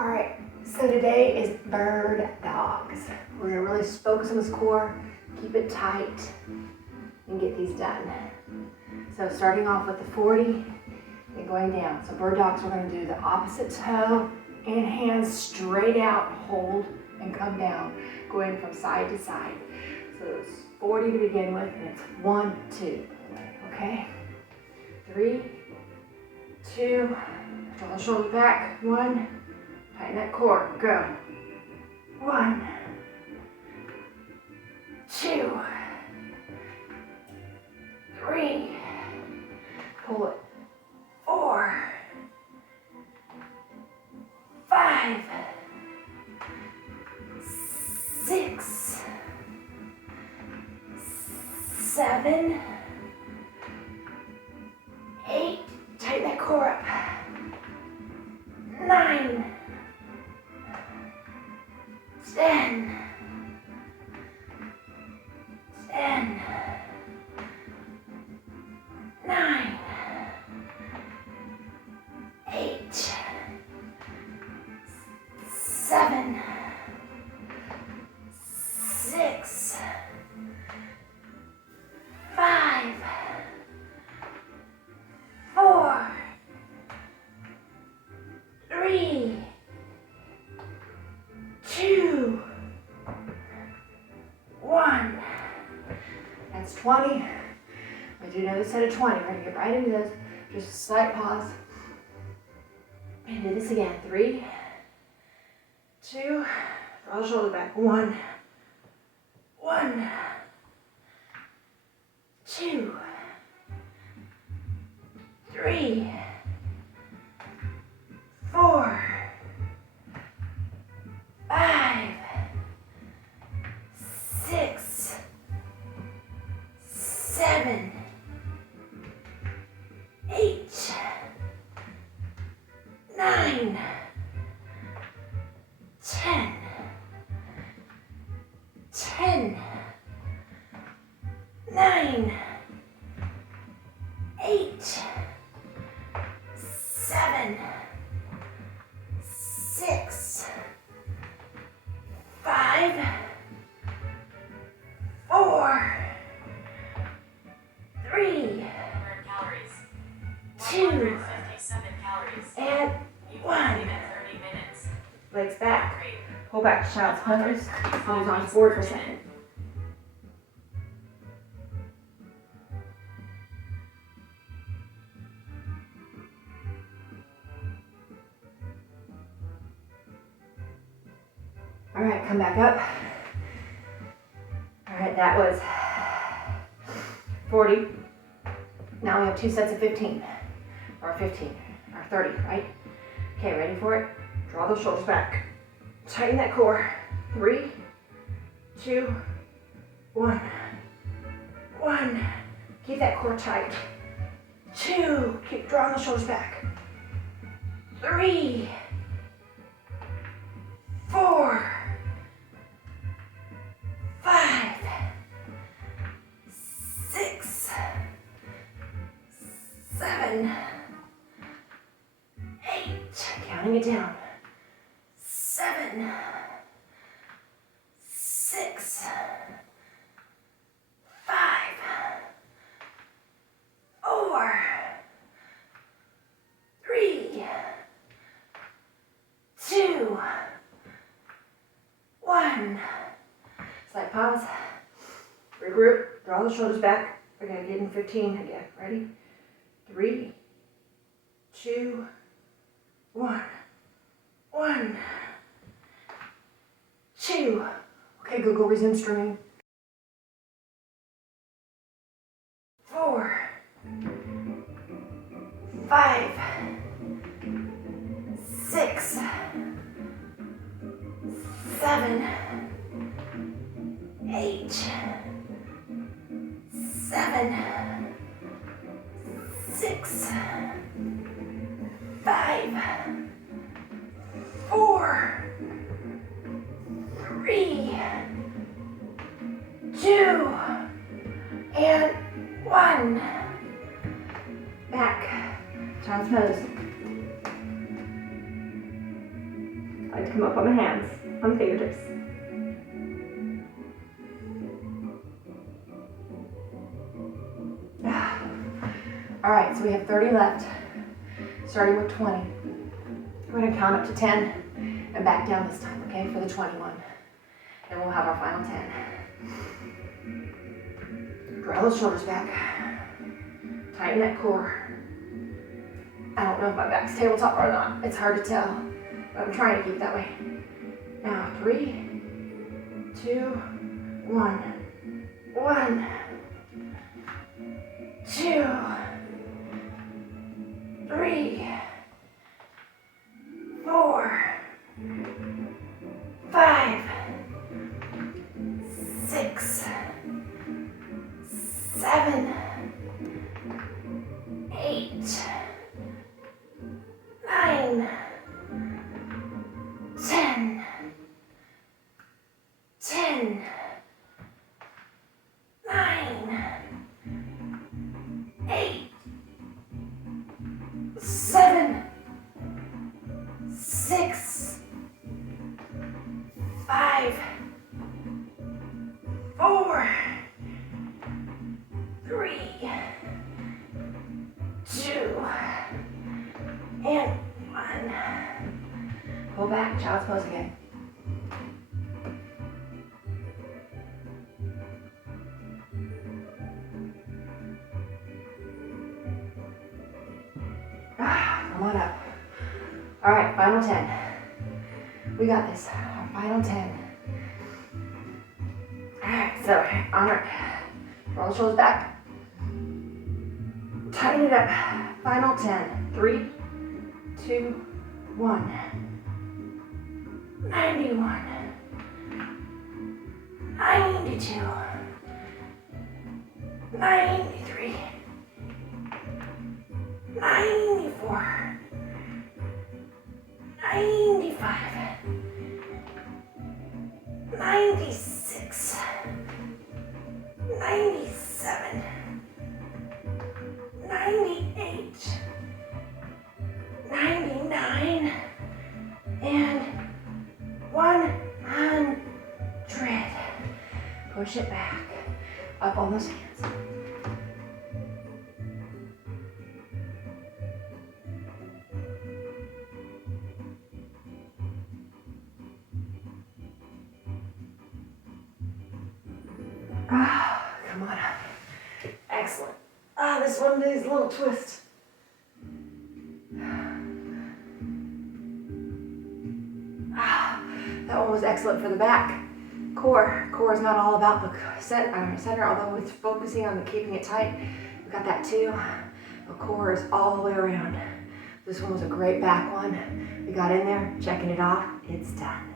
All right, so today is bird dogs. We're gonna really focus on this core, keep it tight, and get these done. So starting off with the 40 and going down. So bird dogs, we're gonna do the opposite toe and hands straight out, hold and come down, going from side to side. So it's 40 to begin with, and it's 1, 2, okay? 3, 2, draw the shoulders back, 1, tighten that core, go. 1, 2, 3, pull it, 4, 5, 6, 7, 8, tighten that core up, 9, 10, 9, 8, 7, 6, 5, 4, 3, 2, 1. That's 20. We do another set of 20. We're gonna get right into this. Just a slight pause. And do this again. 3, 2, draw the shoulder back. 1, 2, 3, 4, 5, 6, 7, 8, 9, 10, 9, 8, 7, 6, 5, 4, 3, 2, and 1. Legs back. Pull back to child's pose. Hold on forward for a second. All right, come back up. All right, that was 40. Now we have 2 sets of 15, or 15, or 30, right? Okay, ready for it? Draw those shoulders back. Tighten that core. 3, 2, 1. 1. Keep that core tight. 2. Keep drawing the shoulders back. 3, 4, 5, 6, 7, 8. Counting it down. 7, 6, 5, 4, 3, 2, 1. Slight pause. Regroup. Draw the shoulders back. We're going to get in 15 again. Ready? 3, 2, 1. 1, 2. Okay, Google, resume streaming. 4, 5, 6, 7, 8, 7, 6, 5, 4, 3, 2, and 1. Back. Child's pose. like to come up on my hands, on the fingertips. All right, so we have 30 left, starting with 20. We're gonna count up to 10 and back down this time, okay, for the 21. And we'll have our final 10. Draw those shoulders back. Tighten that core. I don't know if my back's tabletop or not. It's hard to tell, but I'm trying to keep it that way. Now, 3, 2, 1. 1, 2, 3, 4, 5, 6, 7, 8, 9, 10, 10, 9, 8, 7, 6, 5, 4, 3, 2, and 1. Pull back, child's pose again. Come on up. All right, final 10. We got this. Our final 10. All right, so on our, roll the shoulders back. Tighten it up. Final 10. 3, 2, 1. 91. 92. 93. 94. 95. 96. 97. 98. 99. And 100. Push it back. Up on those hands. Come on up. Excellent. This one needs a little twist. That one was excellent for the back. Core is not all about the center, although it's focusing on keeping it tight. We got that too. The core is all the way around. This one was a great back one. We got in there, checking it off. It's done.